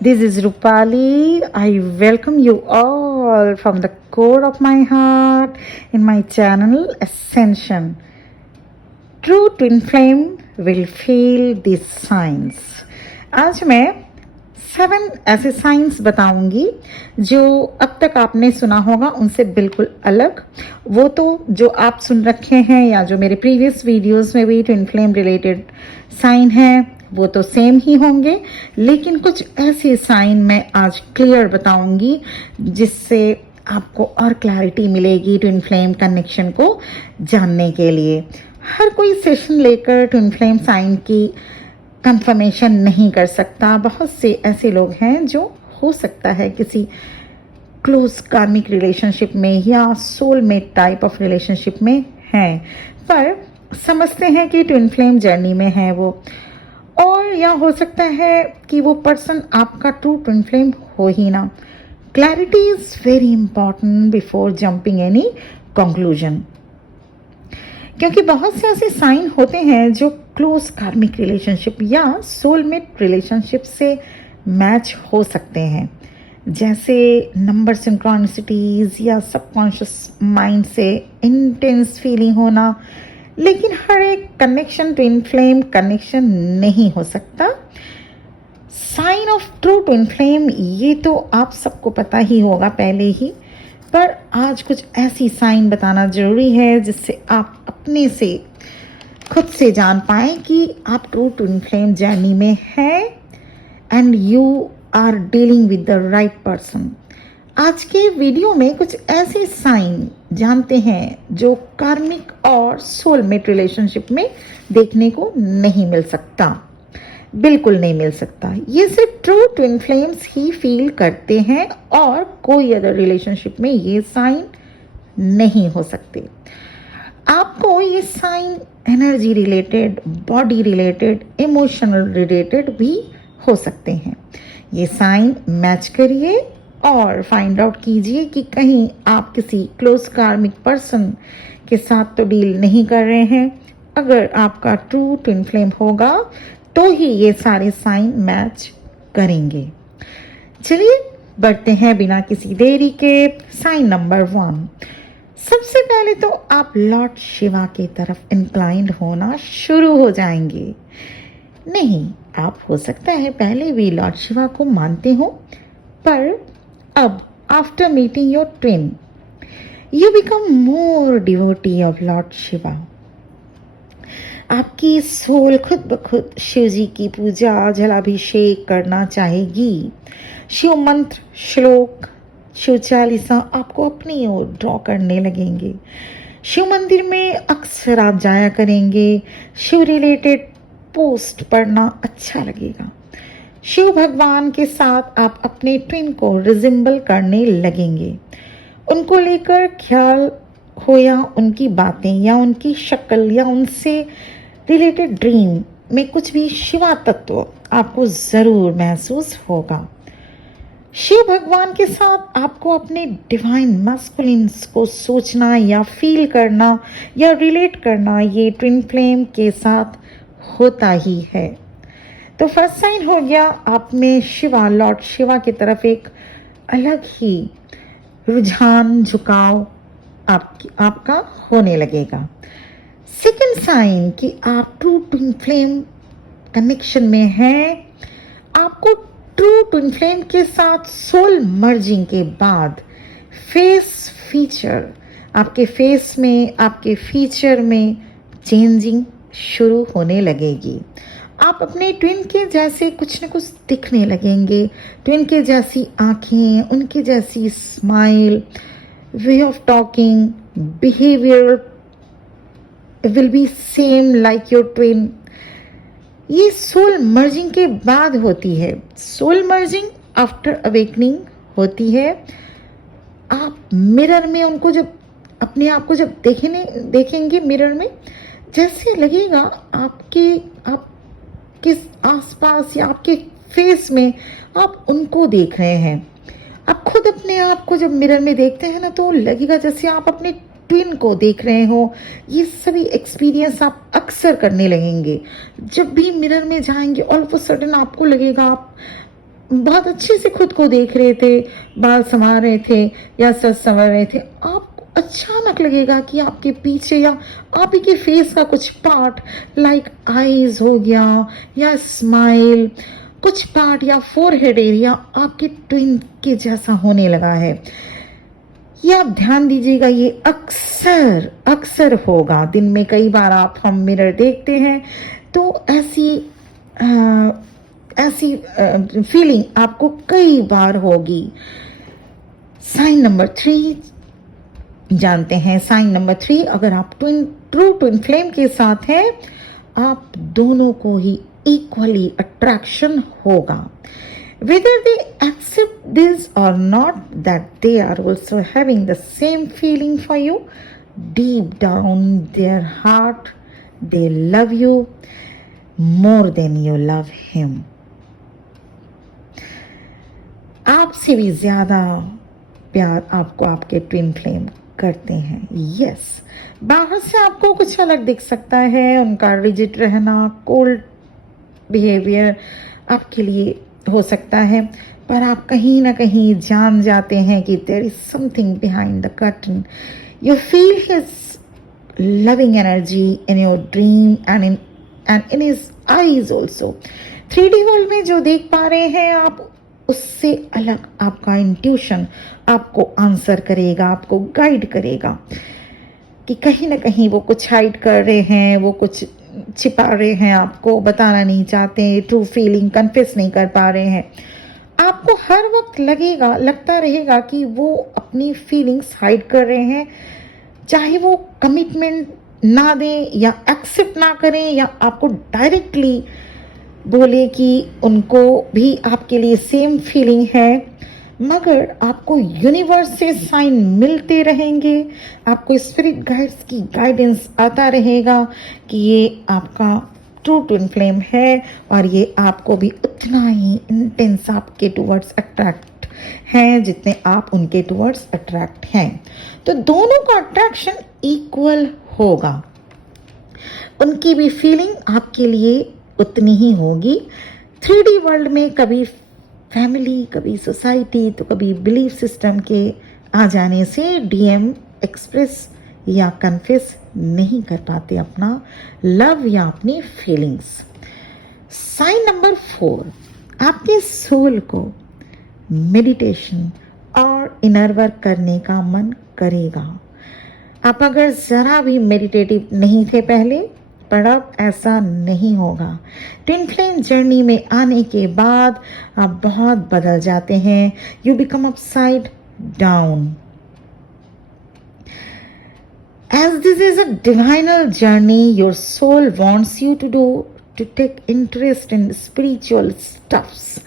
This is Rupali. I welcome you all from the core of my heart in my channel Ascension. True twin flame will feel these signs. आज मैं 7 ऐसे science बताऊंगी जो अब तक आपने सुना होगा उनसे बिल्कुल अलग। वो तो जो आप सुन रखे हैं या जो मेरे प्रीवियस वीडियोस में भी ट्विन फ्लेम रिलेटेड साइन है वो तो सेम ही होंगे, लेकिन कुछ ऐसे साइन मैं आज क्लियर बताऊंगी जिससे आपको और क्लैरिटी मिलेगी ट्विन फ्लेम कनेक्शन को जानने के लिए। हर कोई सेशन लेकर ट्विन फ्लेम साइन की कंफर्मेशन नहीं कर सकता। बहुत से ऐसे लोग हैं जो हो सकता है किसी क्लोज कार्मिक रिलेशनशिप में या सोलमेट टाइप ऑफ रिलेशनशिप में हैं, पर समझते हैं कि ट्विन फ्लेम जर्नी में है वो, और या हो सकता है कि वो पर्सन आपका ट्रू ट्विन फ्लेम हो ही ना। Clarity is very important before jumping any conclusion, क्योंकि बहुत से ऐसे साइन होते हैं जो क्लोज कार्मिक रिलेशनशिप या सोलमेट रिलेशनशिप से मैच हो सकते हैं, जैसे नंबर सिंक्रोनिसिटीज या सबकॉन्शियस माइंड से इंटेंस फीलिंग होना। लेकिन हर एक कनेक्शन ट्विन फ्लेम कनेक्शन नहीं हो सकता। Sign of true twin flame ये तो आप सबको पता ही होगा पहले ही, पर आज कुछ ऐसी साइन बताना जरूरी है जिससे आप अपने से खुद से जान पाएं कि आप ट्रू ट्विन फ्लेम जर्नी में हैं and you are dealing with the right person. आज के वीडियो में कुछ ऐसे साइन जानते हैं जो कार्मिक और सोलमेट रिलेशनशिप में देखने को नहीं मिल सकता, बिल्कुल नहीं मिल सकता। ये सिर्फ ट्रू ट्विन फ्लेम्स ही फील करते हैं और कोई अदर रिलेशनशिप में ये साइन नहीं हो सकते। आपको ये sign energy related, body related, emotional related भी हो सकते हैं। ये साइन मैच करिए और फाइंड आउट कीजिए कि कहीं आप किसी क्लोज कार्मिक पर्सन के साथ तो डील नहीं कर रहे हैं। अगर आपका ट्रू ट्विन फ्लेम होगा तो ही ये सारे साइन मैच करेंगे। चलिए बढ़ते हैं बिना किसी देरी के साइन नंबर 1। सबसे पहले तो आप लॉर्ड शिवा की तरफ इंक्लाइंड होना शुरू हो जाएंगे। नहीं, आप हो सकता है पहले भी लॉर्ड शिवा को मानते हो, पर अब after meeting your twin you become more devotee of Lord Shiva. आपकी सोल खुद ब खुद शिव जी की पूजा, जलाभिषेक करना चाहेगी। शिव मंत्र, श्लोक, शिव चालीसा आपको अपनी ओर ड्रॉ करने लगेंगे। शिव मंदिर में अक्सर आप जाया करेंगे। शिव रिलेटेड पोस्ट पढ़ना अच्छा लगेगा। शिव भगवान के साथ आप अपने ट्विन को रिजेंबल करने लगेंगे। उनको लेकर ख्याल हो या उनकी बातें या उनकी शक्ल या उनसे रिलेटेड ड्रीम में कुछ भी शिवा तत्व आपको ज़रूर महसूस होगा। शिव भगवान के साथ आपको अपने डिवाइन मैस्कुलिन्स को सोचना या फील करना या रिलेट करना ये ट्विन फ्लेम के साथ होता ही है। तो फर्स्ट साइन हो गया, आप में शिवा, लॉर्ड शिवा की तरफ एक अलग ही रुझान, झुकाव आपका होने लगेगा। सेकंड साइन कि आप ट्रू ट्विन फ्लेम कनेक्शन में हैं। आपको ट्रू ट्विन फ्लेम के साथ सोल मर्जिंग के बाद फेस फीचर, आपके फेस में, आपके फीचर में चेंजिंग शुरू होने लगेगी। आप अपने ट्विन के जैसे कुछ न कुछ दिखने लगेंगे। ट्विन के जैसी आँखें, उनके जैसी smile, way of talking, behaviour will be same like your twin. ये सोल मर्जिंग के बाद होती है। सोल मर्जिंग आफ्टर अवेकनिंग होती है। आप मिरर में उनको जब अपने आप को जब देखेंगे मिरर में, जैसे लगेगा आपके आसपास या आपके फेस में आप उनको देख रहे हैं। आप खुद अपने आप को जब मिरर में देखते हैं ना, तो लगेगा जैसे आप अपने ट्विन को देख रहे हो। ये सभी एक्सपीरियंस आप अक्सर करने लगेंगे। जब भी मिरर में जाएंगे ऑल ऑफ अ सडन आपको लगेगा आप बहुत अच्छे से खुद को देख रहे थे, बाल संवार रहे थे या सज संवर रहे थे, आपको अचानक लगेगा कि आपके पीछे या आप ही के फेस का कुछ पार्ट लाइक आईज हो गया या स्माइल, कुछ पार्ट या फोरहेड एरिया आपके ट्विन के जैसा होने लगा है। ये आप ध्यान दीजिएगा, ये अक्सर अक्सर होगा। दिन में कई बार हम मिरर देखते हैं तो ऐसी फीलिंग आपको कई बार होगी। साइन नंबर 3 जानते हैं। साइन नंबर 3, अगर आप ट्रू ट्विन फ्लेम के साथ हैं, आप दोनों को ही इक्वली अट्रैक्शन होगा। Whether they accept this or not, that they are also having the same feeling for you, deep down their heart, they love you more than you love him. आपसे भी ज्यादा प्यार आपको आपके ट्विन फ्लेम करते हैं। Yes, बाहर से आपको कुछ अलग दिख सकता है, उनका रिजिड रहना, कोल्ड बिहेवियर आपके लिए हो सकता है, पर आप कहीं ना कहीं जान जाते हैं कि there is something behind the curtain. You feel his loving energy in your dream and in his eyes also. 3D world में जो देख पा रहे हैं आप, उससे अलग आपका इंट्यूशन आपको आंसर करेगा, आपको गाइड करेगा कि कहीं ना कहीं वो कुछ हाइड कर रहे हैं, वो कुछ छिपा रहे हैं, आपको बताना नहीं चाहते, ट्रू फीलिंग कन्फेस नहीं कर पा रहे हैं। आपको हर वक्त लगता रहेगा कि वो अपनी फीलिंग्स हाइड कर रहे हैं, चाहे वो कमिटमेंट ना दें या एक्सेप्ट ना करें या आपको डायरेक्टली बोले कि उनको भी आपके लिए सेम फीलिंग है, मगर आपको यूनिवर्स से साइन मिलते रहेंगे, आपको स्पिरिट गाइड्स की गाइडेंस आता रहेगा कि ये आपका ट्रू ट्विन फ्लेम है और ये आपको भी उतना ही इंटेंस आपके टुवर्ड्स अट्रैक्ट हैं जितने आप उनके टुवर्ड्स अट्रैक्ट हैं। तो दोनों का अट्रैक्शन इक्वल होगा, उनकी भी फीलिंग आपके लिए उतनी ही होगी। 3D वर्ल्ड में कभी फैमिली, कभी सोसाइटी, तो कभी बिलीफ सिस्टम के आ जाने से DM एक्सप्रेस या कन्फेस नहीं कर पाते अपना लव या अपनी फीलिंग्स। साइन नंबर 4, आपके सोल को मेडिटेशन और इनर वर्क करने का मन करेगा। आप अगर ज़रा भी मेडिटेटिव नहीं थे पहले, पर अब ऐसा नहीं होगा। ट्विन फ्लेम जर्नी में आने के बाद आप बहुत बदल जाते हैं। You become upside down. As this is a divinal journey, your soul wants you to take interest in spiritual stuffs.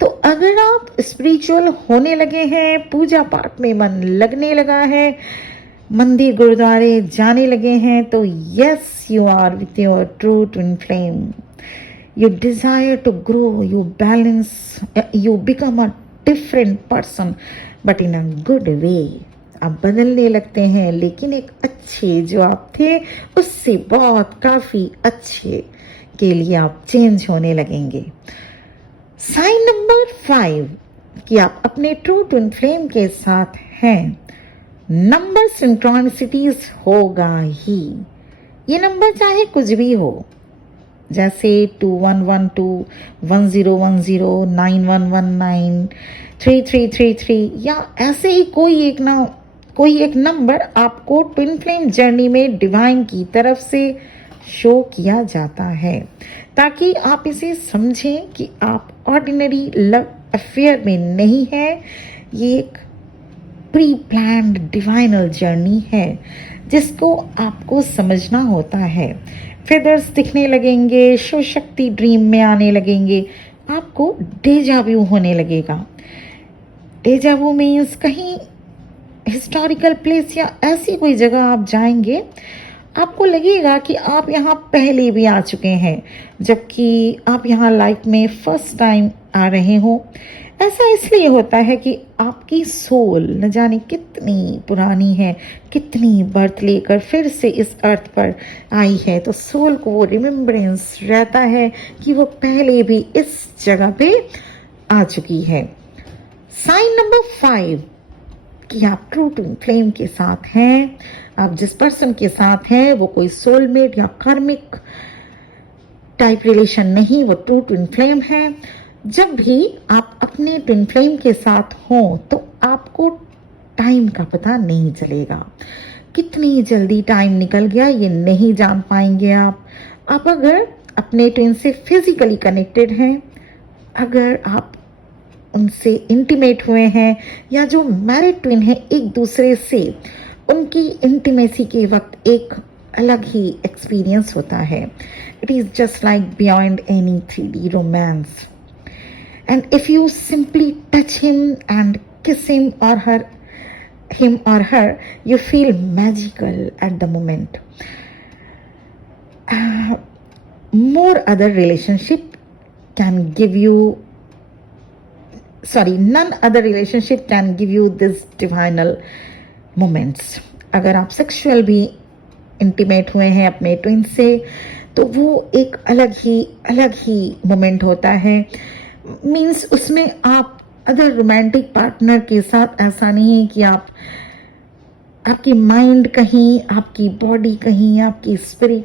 तो अगर आप स्पिरिचुअल होने लगे हैं, पूजा पाठ में मन लगने लगा है, मंदिर गुरुद्वारे जाने लगे हैं, तो yes, you are with your true twin flame. You desire to grow, you balance, you become a different person but in a good way. आप बदलने लगते हैं, लेकिन एक अच्छे जो आप थे उससे बहुत काफ़ी अच्छे के लिए आप चेंज होने लगेंगे। साइन नंबर 5 कि आप अपने ट्रू ट्विन फ्लेम के साथ हैं, नंबर सिंक्रोनिसिटीज होगा ही। ये नंबर चाहे कुछ भी हो, जैसे 2112, 1010, 9119, 3333 या ऐसे ही कोई एक नंबर आपको ट्विन फ्लेम जर्नी में डिवाइन की तरफ से शो किया जाता है, ताकि आप इसे समझें कि आप ऑर्डिनरी लव अफेयर में नहीं है। ये एक प्री प्लान्ड डिवाइनल जर्नी है जिसको आपको समझना होता है। फेदर्स दिखने लगेंगे, शिव शक्ति ड्रीम में आने लगेंगे, आपको डेजाव्यू होने लगेगा। डेजाव्यू मीन्स कहीं हिस्टोरिकल प्लेस या ऐसी कोई जगह आप जाएंगे, आपको लगेगा कि आप यहाँ पहले भी आ चुके हैं, जबकि आप यहाँ लाइफ में फर्स्ट टाइम आ रहे हो। ऐसा इसलिए होता है कि आपकी सोल न जाने कितनी पुरानी है, कितनी बर्थ लेकर फिर से इस अर्थ पर आई है, तो सोल को वो रिमेम्बरेंस रहता है कि वो पहले भी इस जगह पे आ चुकी है। साइन नंबर 5 कि आप ट्रू ट्विन फ्लेम के साथ हैं। आप जिस पर्सन के साथ हैं वो कोई सोलमेट या कार्मिक टाइप रिलेशन नहीं, वो ट्रू ट्विन फ्लेम है। जब भी आप अपने ट्विन फ्लेम के साथ हो तो आपको टाइम का पता नहीं चलेगा, कितनी जल्दी टाइम निकल गया ये नहीं जान पाएंगे आप अगर अपने ट्विन से फिजिकली कनेक्टेड हैं, अगर आप उनसे इंटीमेट हुए हैं, या जो मैरिड ट्विन है एक दूसरे से, उनकी इंटीमेसी के वक्त एक अलग ही एक्सपीरियंस होता है। It is just like beyond any 3D romance. And if you simply touch him and kiss him or her, you feel magical at the moment. More other relationship can give you, none other relationship can give you this divinal moments. अगर आप sexual भी intimate हुए हैं अपने twin से तो वो एक अलग ही मोमेंट होता है। मीन्स उसमें आप अदर रोमांटिक पार्टनर के साथ ऐसा नहीं है कि आपकी माइंड कहीं, आपकी बॉडी कहीं, आपकी स्पिरिट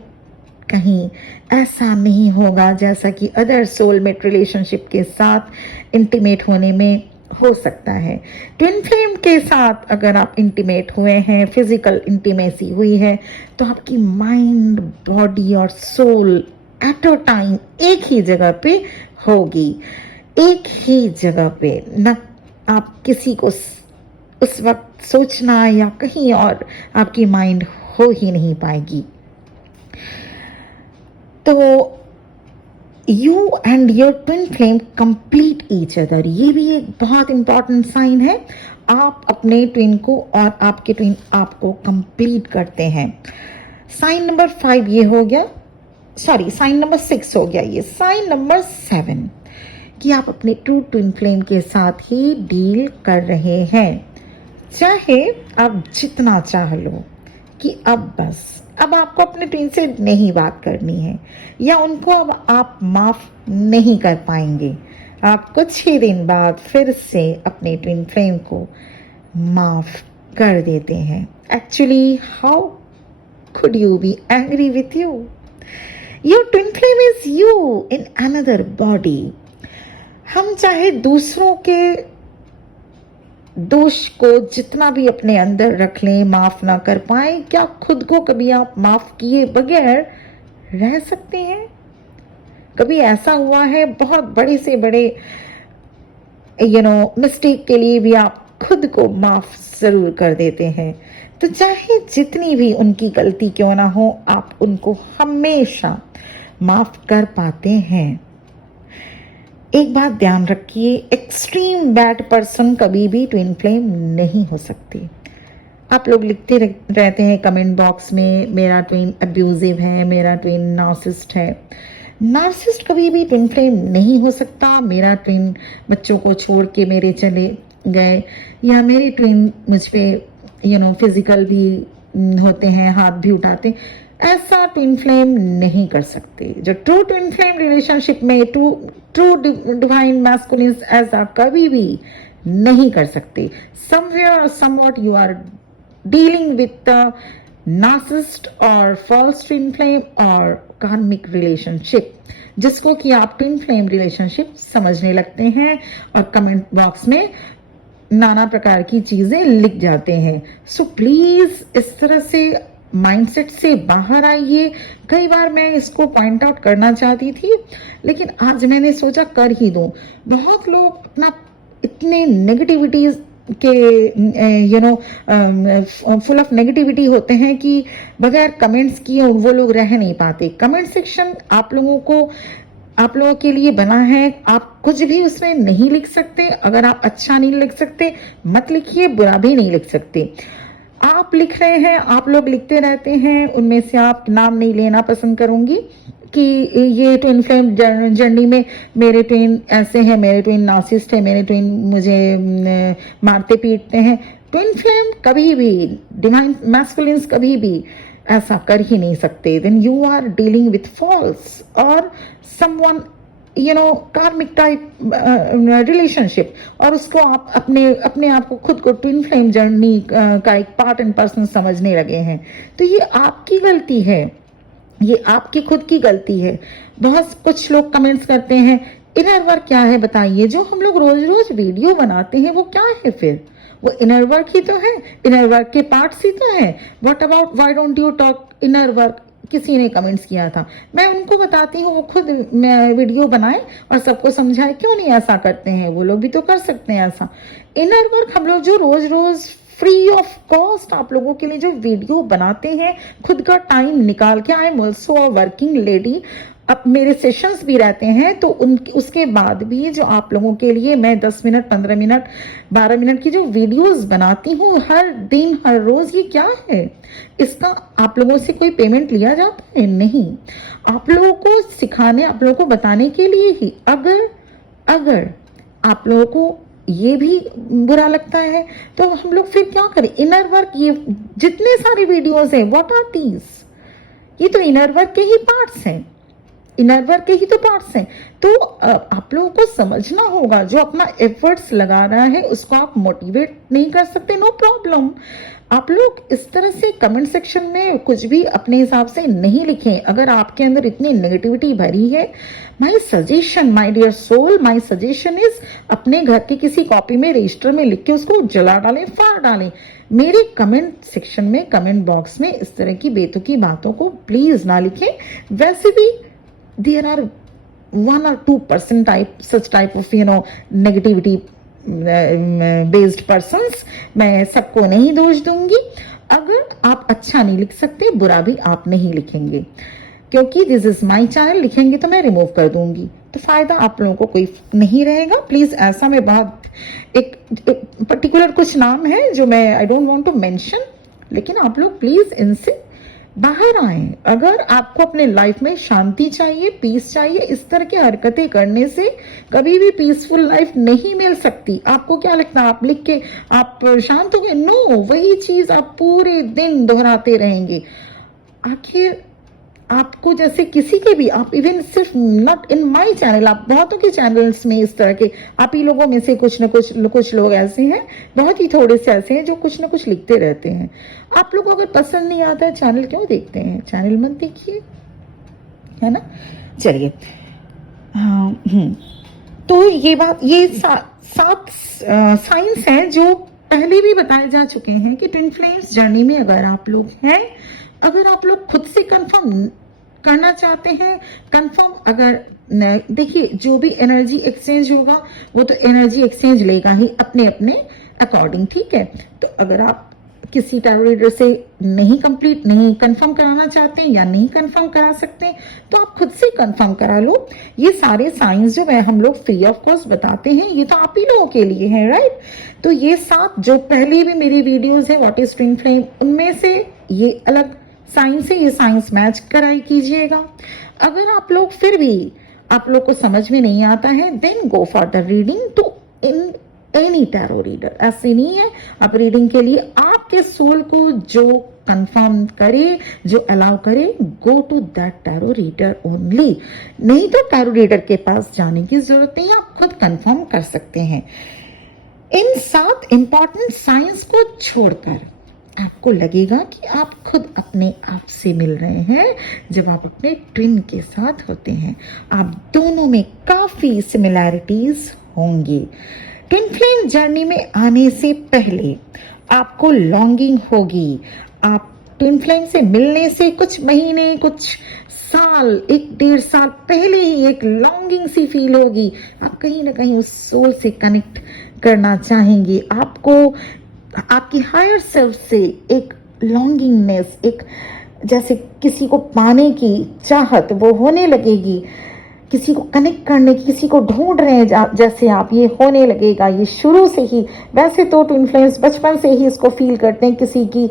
कहीं, ऐसा नहीं होगा जैसा कि अदर सोलमेट रिलेशनशिप के साथ इंटीमेट होने में हो सकता है। ट्विन फ्लेम के साथ अगर आप इंटीमेट हुए हैं, फिजिकल इंटीमेसी हुई है, तो आपकी माइंड, बॉडी और सोल एट अ टाइम एक ही जगह पे होगी, एक ही जगह पे। न आप किसी को उस वक्त सोचना या कहीं और आपकी माइंड हो ही नहीं पाएगी। तो you and your twin flame complete each other, ये भी एक बहुत इंपॉर्टेंट साइन है। आप अपने ट्विन को और आपके ट्विन आपको कंप्लीट करते हैं। साइन नंबर 5 ये हो गया, साइन नंबर 6 हो गया ये। साइन नंबर 7 कि आप अपने ट्रू ट्विन फ्लेम के साथ ही डील कर रहे हैं। चाहे आप जितना चाह लो कि अब आपको अपने ट्विन से नहीं बात करनी है, या उनको अब आप माफ नहीं कर पाएंगे, आप कुछ ही दिन बाद फिर से अपने ट्विन फ्लेम को माफ कर देते हैं। Actually how could you be angry with you? Your twin flame is you in another body. हम चाहे दूसरों के दोष को जितना भी अपने अंदर रख लें, माफ ना कर पाए, क्या खुद को कभी आप माफ किए बगैर रह सकते हैं? कभी ऐसा हुआ है बहुत बड़े से बड़े मिस्टेक के लिए भी आप खुद को माफ जरूर कर देते हैं। तो चाहे जितनी भी उनकी गलती क्यों ना हो, आप उनको हमेशा माफ कर पाते हैं। एक बात ध्यान रखिए, एक्सट्रीम बैड पर्सन कभी भी ट्विन फ्लेम नहीं हो सकती। आप लोग लिखते रहते हैं कमेंट बॉक्स में, मेरा ट्विन अब्यूजिव है, मेरा ट्विन नार्सिसिस्ट है। नार्सिसिस्ट कभी भी ट्विन फ्लेम नहीं हो सकता। मेरा ट्विन बच्चों को छोड़ के मेरे चले गए, या मेरे ट्विन मुझ पे फिजिकल भी होते हैं, हाथ भी उठाते, ऐसा ट्विन फ्लेम नहीं कर सकते। जो ट्रू ट्विन फ्लेम रिलेशनशिप में ट्रू डिवाइन मैस्कुलिन ऐसा कभी भी नहीं कर सकते। समवेयर और somewhat you are dealing with the narcissist और फॉल्स ट्विन फ्लेम और कार्मिक रिलेशनशिप, जिसको कि आप ट्विन फ्लेम रिलेशनशिप समझने लगते हैं और कमेंट बॉक्स में नाना प्रकार की चीजें लिख जाते हैं। सो प्लीज इस तरह से माइंडसेट से बाहर आइए। कई बार मैं इसको पॉइंट आउट करना चाहती थी, लेकिन आज मैंने सोचा कर ही दूं। बहुत लोग अपना इतने नेगेटिविटीज के फुल ऑफ नेगेटिविटी होते हैं कि बगैर कमेंट्स किए वो लोग रह नहीं पाते। कमेंट सेक्शन आप लोगों के लिए बना है। आप कुछ भी उसमें नहीं लिख सकते। अगर आप अच्छा नहीं लिख सकते मत लिखिए, बुरा भी नहीं लिख सकते। आप लिख रहे हैं, आप लोग लिखते रहते हैं, उनमें से आप नाम नहीं लेना पसंद करूंगी कि ये ट्विन फ्लेम जर्नी में मेरे ट्विन ऐसे हैं, मेरे ट्विन नार्सिसिस्ट है, मेरे ट्विन मुझे मारते पीटते हैं। ट्विन फ्लेम कभी भी, डिवाइन मैस्कुलिन्स कभी भी ऐसा कर ही नहीं सकते। Then you are dealing with false और समवन कार्मिक टाइप रिलेशनशिप, और उसको आप अपने अपने आप को खुद को ट्विन फ्लेम जर्नी का एक पार्ट एंड पर्सन समझने लगे हैं, तो ये आपकी गलती है, ये आपकी खुद की गलती है। बहुत कुछ लोग कमेंट्स करते हैं इनर वर्क क्या है बताइए। जो हम लोग रोज रोज वीडियो बनाते हैं वो क्या है फिर? वो इनर वर्क ही तो है, इनर वर्क के पार्ट्स ही तो है। What about why don't you talk inner work? किसी ने कमेंट्स किया था, मैं उनको बताती हूँ वो खुद वीडियो बनाए और सबको समझाए। क्यों नहीं ऐसा करते हैं? वो लोग भी तो कर सकते हैं ऐसा। इनर वर्क हम लोग जो रोज रोज फ्री ऑफ कॉस्ट आप लोगों के लिए जो वीडियो बनाते हैं, खुद का टाइम निकाल के, I am also a working lady, अब मेरे सेशंस भी रहते हैं, तो उसके बाद भी जो आप लोगों के लिए मैं 10 मिनट 15 मिनट 12 मिनट की जो वीडियोस बनाती हूँ हर दिन हर रोज, ये क्या है? इसका आप लोगों से कोई पेमेंट लिया जाता है? नहीं। आप लोगों को सिखाने, आप लोगों को बताने के लिए ही। अगर आप लोगों को ये भी बुरा लगता है तो हम लोग फिर क्या करें? इनर वर्क, ये जितने सारे वीडियोस हैं, व्हाट आर दीज? ये तो इनर वर्क के ही पार्ट्स हैं, इनर वर्क के ही तो पार्ट्स हैं। तो आप लोगों को समझना होगा, जो अपना एफर्ट्स लगा रहा है उसको आप मोटिवेट नहीं कर सकते, नो प्रॉब्लम। आप लोग इस तरह से कमेंट सेक्शन में कुछ भी अपने हिसाब से नहीं लिखें। अगर आपके अंदर इतनी नेगेटिविटी भरी है, my suggestion, my dear soul, my suggestion is अपने घर के किसी कॉपी में रजिस्टर में लिख के उसको जला डालें, फाड़ डालें। मेरे कमेंट सेक्शन में, कमेंट बॉक्स में इस तरह की बेतुकी बातों को प्लीज ना लिखें। वैसे भी there are 1 or 2% such type of negativity based persons। मैं सबको नहीं दोष दूंगी। अगर आप अच्छा नहीं लिख सकते, बुरा भी आप नहीं लिखेंगे, क्योंकि दिस इज माई चैनल। लिखेंगे तो मैं रिमूव कर दूंगी, तो फायदा आप लोगों को कोई नहीं रहेगा। प्लीज ऐसा, मैं बहुत एक पर्टिकुलर कुछ नाम है जो मैं I don't want to mention, लेकिन आप लोग प्लीज इनसे बाहर आए। अगर आपको अपने लाइफ में शांति चाहिए, पीस चाहिए, इस तरह की हरकतें करने से कभी भी पीसफुल लाइफ नहीं मिल सकती। आपको क्या लगता है आप लिख के आप शांत हो गए? नो, वही चीज आप पूरे दिन दोहराते रहेंगे। आखिर आपको जैसे किसी के भी, आप इवन सिर्फ नॉट इन माय चैनल, आप बहुतों के चैनल्स में इस तरह के, आप ही लोगों में से कुछ लोग ऐसे हैं, बहुत ही थोड़े से ऐसे हैं जो कुछ न कुछ लिखते रहते हैं। आप लोग को अगर पसंद नहीं आता है चैनल क्यों देखते हैं? चैनल मत देखिए, है ना। चलिए, तो ये बात, ये 7 साइंस हैं जो पहले भी बताए जा चुके हैं कि ट्विन फ्लेम्स जर्नी में अगर आप लोग हैं, अगर आप लोग खुद से कंफर्म करना चाहते हैं, कंफर्म, अगर देखिए जो भी एनर्जी एक्सचेंज होगा वो तो एनर्जी एक्सचेंज लेगा ही अपने अपने अकॉर्डिंग, ठीक है। तो अगर आप किसी टैरो रीडर से नहीं कंफर्म कराना चाहते हैं या नहीं कंफर्म करा सकते, तो आप खुद से कंफर्म करा लो। ये सारे साइंस जो है हम लोग फ्री ऑफ कॉस्ट बताते हैं, ये तो आप ही लोगों के लिए है, राइट। तो ये 7 जो पहले भी मेरी वीडियोस है व्हाट इज ट्विन फ्लेम, उनमें से ये अलग साइंस है, ये साइंस मैच कराई कीजिएगा। अगर आप लोग फिर भी आप लोग को समझ में नहीं आता है, then go for the reading to in any tarot reader. ऐसे नहीं है, आप रीडिंग के लिए आपके सोल को जो कंफर्म करे, जो अलाउ करे, go to that tarot reader only. नहीं तो टैरो रीडर के पास जाने की जरूरत नहीं, आप खुद कंफर्म कर सकते हैं। इन 7 इंपॉर्टेंट साइंस को छोड़कर आपको लगेगा कि आप खुद अपने आप से मिल रहे हैं जब आप अपने ट्विन के साथ होते हैं। आप दोनों में काफी सिमिलैरिटीज होंगी। ट्विन फ्लेम जर्नी में आने से पहले आपको लॉन्गिंग होगी। आप ट्विन फ्लेम से मिलने से कुछ महीने, कुछ साल, 1-1.5 साल पहले ही एक लॉन्गिंग सी फील होगी। आप कहीं ना कहीं उस सोल से कनेक्ट करना चाहेंगे। आपको आपकी हायर सेल्फ से एक लॉन्गिंगनेस, एक जैसे किसी को पाने की चाहत वो होने लगेगी, किसी को कनेक्ट करने की, किसी को ढूंढ रहे हैं जैसे आप, ये होने लगेगा। ये शुरू से ही, वैसे तो ट्विन फ्लेम्स बचपन से ही इसको फील करते हैं, किसी की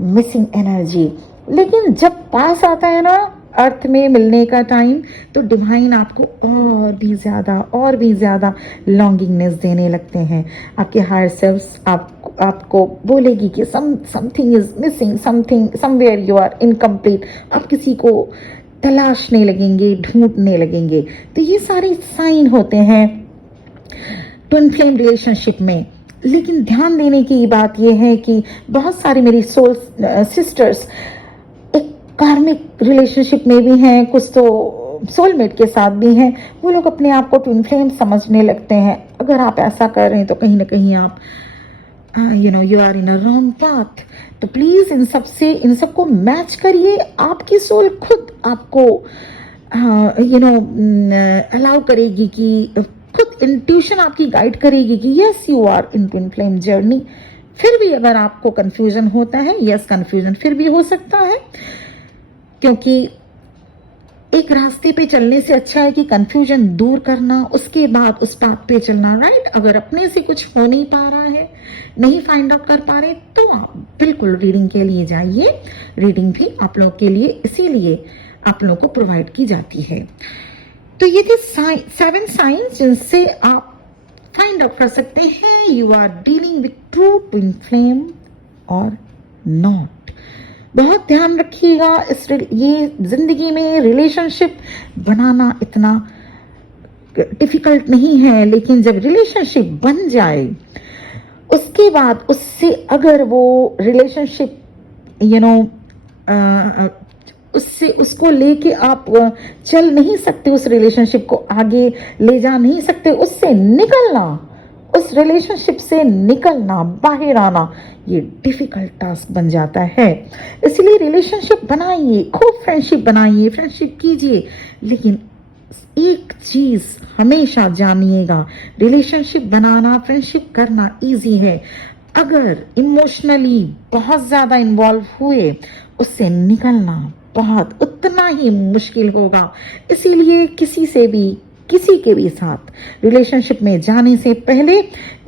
मिसिंग एनर्जी। लेकिन जब पास आता है ना अर्थ में मिलने का टाइम, तो डिवाइन आपको और भी ज़्यादा लॉन्गिंगनेस देने लगते हैं। आपके हायर सेल्फ्स आपको बोलेगी कि something is missing, something somewhere you are incomplete. आप किसी को तलाशने लगेंगे, ढूंढने लगेंगे। तो ये सारे साइन होते हैं ट्विन फ्लेम रिलेशनशिप में। लेकिन ध्यान देने की बात यह है कि बहुत सारी मेरी सोल सिस्टर्स एक कार्मिक रिलेशनशिप में भी हैं, कुछ तो सोलमेट के साथ भी हैं। वो लोग अपने आप को ट्विन फ्लेम समझने लगते हैं। अगर आप ऐसा कर रहे हैं तो कहीं ना कहीं आप you are in a wrong path. तो प्लीज इन सबको मैच करिए। आपकी सोल खुद आपको अलाउ करेगी कि खुद इंट्यूशन आपकी गाइड करेगी कि yes you are in twin flame journey. फिर भी अगर आपको कंफ्यूजन होता है, यस कंफ्यूजन फिर भी हो सकता है, क्योंकि एक रास्ते पे चलने से अच्छा है कि कंफ्यूजन दूर करना, उसके बाद उस पाथ पे चलना, राइट। अगर अपने से कुछ हो नहीं पा रहा है, नहीं फाइंड आउट कर पा रहे, तो आप बिल्कुल रीडिंग के लिए जाइए। रीडिंग भी आप लोग के लिए इसीलिए आप लोगों को प्रोवाइड की जाती है। तो ये थे 7 साइंस जिनसे आप फाइंड आउट कर सकते हैं you are dealing with true twin flame और नॉट। बहुत ध्यान रखिएगा। ये जिंदगी में रिलेशनशिप बनाना इतना डिफिकल्ट नहीं है, लेकिन जब रिलेशनशिप बन जाए उसके बाद उससे अगर वो रिलेशनशिप उससे उसको लेके आप चल नहीं सकते, उस रिलेशनशिप को आगे ले जा नहीं सकते, उससे निकलना, उस रिलेशनशिप से निकलना, बाहर आना, ये डिफिकल्ट टास्क बन जाता है। इसलिए रिलेशनशिप बनाइए, खूब फ्रेंडशिप बनाइए, फ्रेंडशिप कीजिए, लेकिन एक चीज हमेशा जानिएगा, रिलेशनशिप बनाना, फ्रेंडशिप करना इजी है। अगर इमोशनली बहुत ज्यादा इन्वॉल्व हुए, उससे निकलना बहुत उतना ही मुश्किल होगा। इसीलिए किसी के भी साथ रिलेशनशिप में जाने से पहले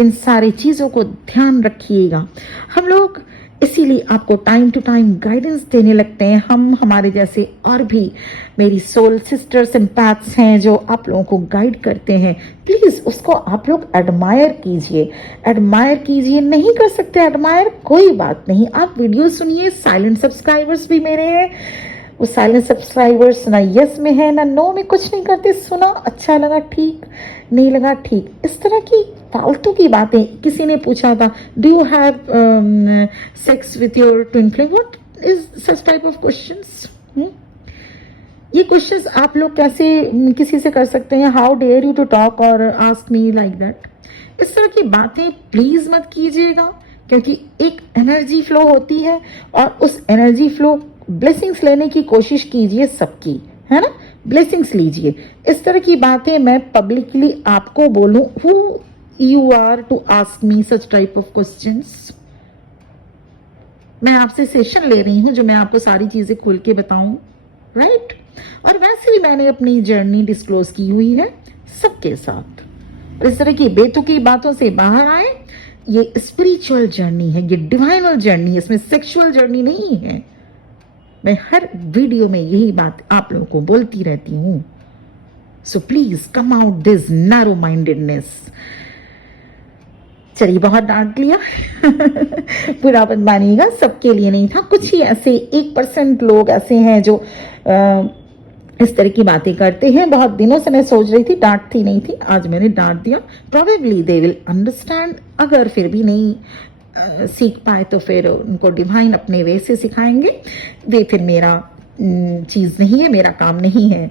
इन सारी चीज़ों को ध्यान रखिएगा। हम लोग इसीलिए आपको टाइम टू टाइम गाइडेंस देने लगते हैं। हमारे जैसे और भी मेरी सोल सिस्टर्स एंड पैथ्स हैं जो आप लोगों को गाइड करते हैं। प्लीज़ उसको आप लोग एडमायर कीजिए। नहीं कर सकते एडमायर, कोई बात नहीं, आप वीडियो सुनिए। साइलेंट सब्सक्राइबर्स भी मेरे हैं। वो साइलेंट सब्सक्राइबर्स ना यस में है ना नो में, कुछ नहीं करते। सुना, अच्छा लगा ठीक, नहीं लगा ठीक, इस तरह की फालतू की बातें। किसी ने पूछा था do you have sex with your twin flame, what is such type of questions. ये क्वेश्चंस आप लोग कैसे किसी से कर सकते हैं? How dare you to talk और आस्क मी लाइक दैट। इस तरह की बातें प्लीज मत कीजिएगा, क्योंकि एक एनर्जी फ्लो होती है और उस एनर्जी फ्लो ब्लेसिंग्स लेने की कोशिश कीजिए सबकी, है ना। ब्लेसिंग्स लीजिए। इस तरह की बातें मैं पब्लिकली आपको बोलूं, who you are to ask me such type of questions. मैं आपसे सेशन ले रही हूं जो मैं आपको सारी चीजें खुल के बताऊं, राइट। और वैसे ही मैंने अपनी जर्नी डिस्क्लोज की हुई है सबके साथ। और इस तरह की बेतुकी बातों से बाहर आए। ये स्पिरिचुअल जर्नी है, ये डिवाइनल जर्नी है, इसमें सेक्सुअल जर्नी नहीं है। मैं हर वीडियो में यही बात आप लोगों को बोलती रहती हूं। So please come out this narrow mindedness. चलिए, बहुत डांट लिया बुरा मत मानिएगा, सबके लिए नहीं था। कुछ ही ऐसे 1% लोग ऐसे हैं जो इस तरह की बातें करते हैं। बहुत दिनों से मैं सोच रही थी, डांटती नहीं थी, आज मैंने डांट दिया। Probably they will understand. अगर फिर भी नहीं सीख पाए तो फिर उनको डिवाइन अपने वे से सिखाएंगे। वे फिर मेरा चीज़ नहीं है, मेरा काम नहीं है।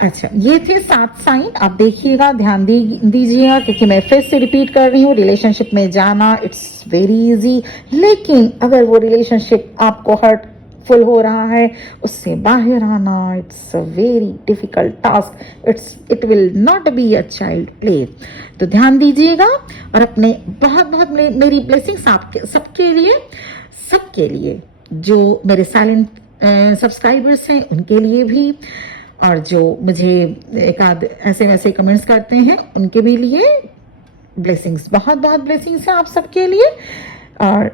अच्छा, ये थे 7 साइन। आप देखिएगा, ध्यान दीजिएगा, क्योंकि मैं फिर से रिपीट कर रही हूँ, रिलेशनशिप में जाना इट्स वेरी इजी। लेकिन अगर वो रिलेशनशिप आपको हर्टफुल हो रहा है, उससे बाहर आना it's a very difficult task. It will not be a child play. तो ध्यान दीजिएगा और अपने बहुत बहुत मेरी ब्लेसिंग्स आपके सबके लिए जो मेरे साइलेंट सब्सक्राइबर्स हैं उनके लिए भी, और जो मुझे एक आध ऐसे वैसे कमेंट्स करते हैं उनके भी लिए ब्लेसिंग्स, बहुत बहुत ब्लेसिंग्स हैं आप सबके लिए। और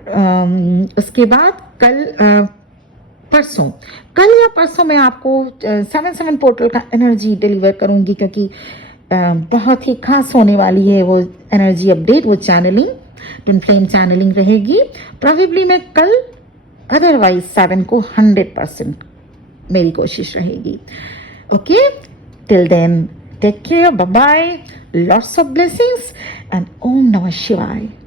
उसके बाद कल या परसों मैं आपको 7/7 पोर्टल का एनर्जी डिलीवर करूंगी, क्योंकि बहुत ही खास होने वाली है वो एनर्जी अपडेट, वो चैनलिंग, ट्विन फ्लेम चैनलिंग रहेगी। प्रोबेबली मैं कल, अदरवाइज 7 को 100% मेरी कोशिश रहेगी. Okay, till then, take care, bye bye, lots of blessings, and Om Namah Shivaya.